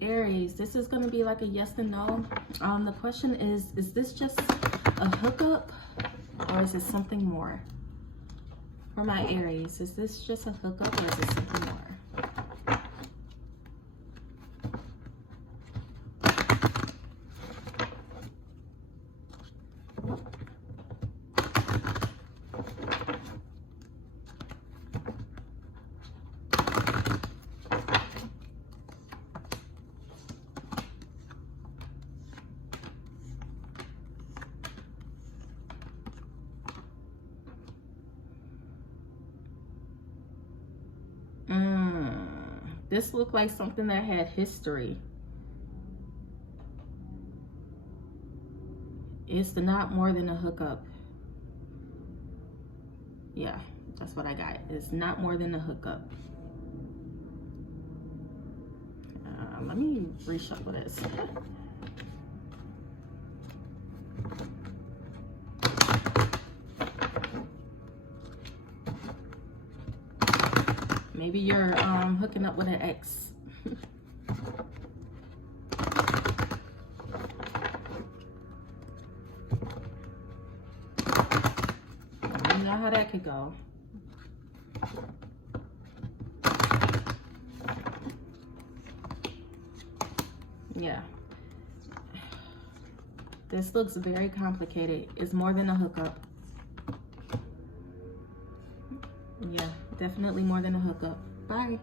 Aries, this is going to be like a yes and no. The question is this just a hookup or is it something more? For my Aries, is this just a hookup or is it something more? This looked like something that had history. It's not more than a hookup. Yeah, that's what I got. It's not more than a hookup. Let me reshuffle this. Maybe you're hooking up with an ex. You know how that could go. Yeah. This looks very complicated. It's more than a hookup. Yeah, definitely more than a hookup. Bye.